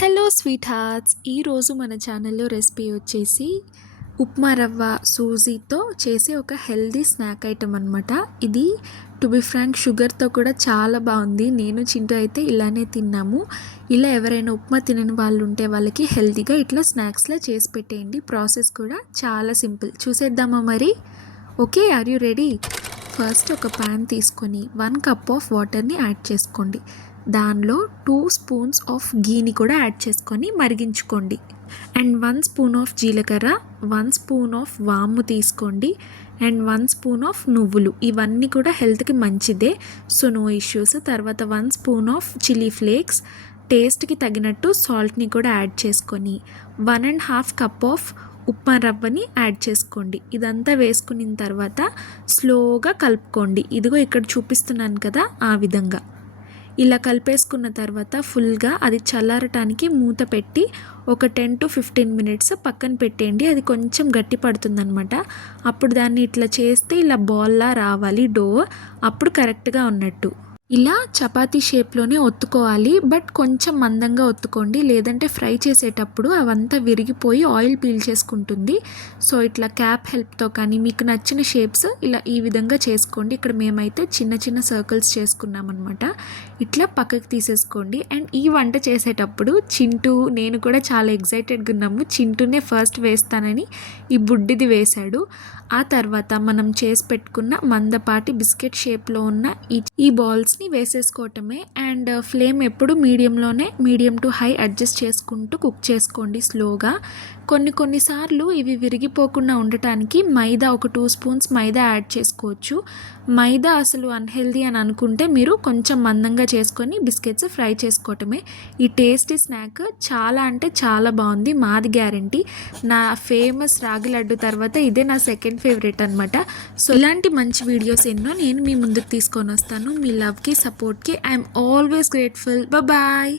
Hello sweet hearts. ఈరోజు మన ఛానల్లో రెసిపీ వచ్చేసి ఉప్మా రవ్వ సూజీతో చేసే ఒక హెల్దీ స్నాక్ ఐటమ్ అనమాట. ఇది టు బి ఫ్రాంక్ షుగర్తో కూడా చాలా బాగుంది. నేను చింటూ అయితే ఇలానే తిన్నాము. ఇలా ఎవరైనా ఉప్మా తినని వాళ్ళు ఉంటే వాళ్ళకి హెల్తీగా ఇట్లా స్నాక్స్లా చేసి పెట్టేయండి. ప్రాసెస్ కూడా చాలా సింపుల్. చూసేద్దామా మరి? Okay, are you ready? First ఒక ప్యాన్ తీసుకొని 1 కప్ ఆఫ్ వాటర్ని యాడ్ చేసుకోండి. దానిలో 2 స్పూన్స్ ఆఫ్ గీని కూడా యాడ్ చేసుకొని మరిగించుకోండి. అండ్ 1 స్పూన్ ఆఫ్ జీలకర్ర, 1 స్పూన్ ఆఫ్ వాము తీసుకోండి. అండ్ 1 స్పూన్ ఆఫ్ నువ్వులు. ఇవన్నీ కూడా హెల్త్కి మంచిదే, సో నో ఇష్యూస్. తర్వాత 1 స్పూన్ ఆఫ్ చిల్లీ ఫ్లేక్స్, టేస్ట్కి తగినట్టు సాల్ట్ని కూడా యాడ్ చేసుకొని 1.5 కప్ ఆఫ్ ఉప్మా రవ్వని యాడ్ చేసుకోండి. ఇదంతా వేసుకున్న తర్వాత స్లోగా కలుపుకోండి. ఇదిగో ఇక్కడ చూపిస్తున్నాను కదా, ఆ విధంగా ఇలా కలిపేసుకున్న తర్వాత ఫుల్గా అది చల్లారటానికి మూత పెట్టి ఒక 10 to 15 మినిట్స్ పక్కన పెట్టేయండి. అది కొంచెం గట్టి పడుతుందనమాట. అప్పుడు దాన్ని ఇట్లా చేస్తే ఇలా బాల్లా రావాలి డో, అప్పుడు కరెక్ట్గా ఉన్నట్టు. ఇలా చపాతీ షేప్లోనే ఒత్తుకోవాలి, బట్ కొంచెం మందంగా ఒత్తుకోండి, లేదంటే ఫ్రై చేసేటప్పుడు అవంతా విరిగిపోయి ఆయిల్ పీల్ చేసుకుంటుంది. సో ఇట్లా క్యాప్ హెల్ప్తో కానీ మీకు నచ్చిన షేప్స్ ఇలా ఈ విధంగా చేసుకోండి. ఇక్కడ మేమైతే చిన్న చిన్న సర్కిల్స్ చేసుకున్నామన్నమాట. ఇట్లా పక్కకి తీసేసుకోండి. అండ్ ఈ వంట చేసేటప్పుడు చింటూ నేను కూడా చాలా ఎగ్జైటెడ్గా ఉన్నాము. చింటూనే ఫస్ట్ వేస్తానని ఈ బుడ్డిది వేశాడు. ఆ తర్వాత మనం చేసి పెట్టుకున్న మందపాటి బిస్కెట్ షేప్లో ఉన్న ఈ బాల్స్ని వేసేసుకోవటమే. అండ్ ఫ్లేమ్ ఎప్పుడు మీడియం టు హై అడ్జస్ట్ చేసుకుంటూ కుక్ చేసుకోండి స్లోగా. కొన్నిసార్లు ఇవి విరిగిపోకుండా ఉండటానికి మైదా ఒక 2 స్పూన్స్ మైదా యాడ్ చేసుకోవచ్చు. మైదా అసలు అన్హెల్దీ అని అనుకుంటే మీరు కొంచెం మందంగా చేసుకొని బిస్కెట్స్ ఫ్రై చేసుకోవటమే. ఈ టేస్టీ స్నాక్ చాలా అంటే చాలా బాగుంది, మాది గ్యారంటీ. నా ఫేమస్ రాగి లడ్డు తర్వాత ఇదే నా సెకండ్ ఫేవరెట్ అనమాట. సో ఇలాంటి మంచి వీడియోస్ ఎన్నో నేను మీ ముందుకు తీసుకొని వస్తాను. మీ లవ్కి, సపోర్ట్కి ఐఎమ్ ఆల్వేస్ గ్రేట్ఫుల్. బాయ్.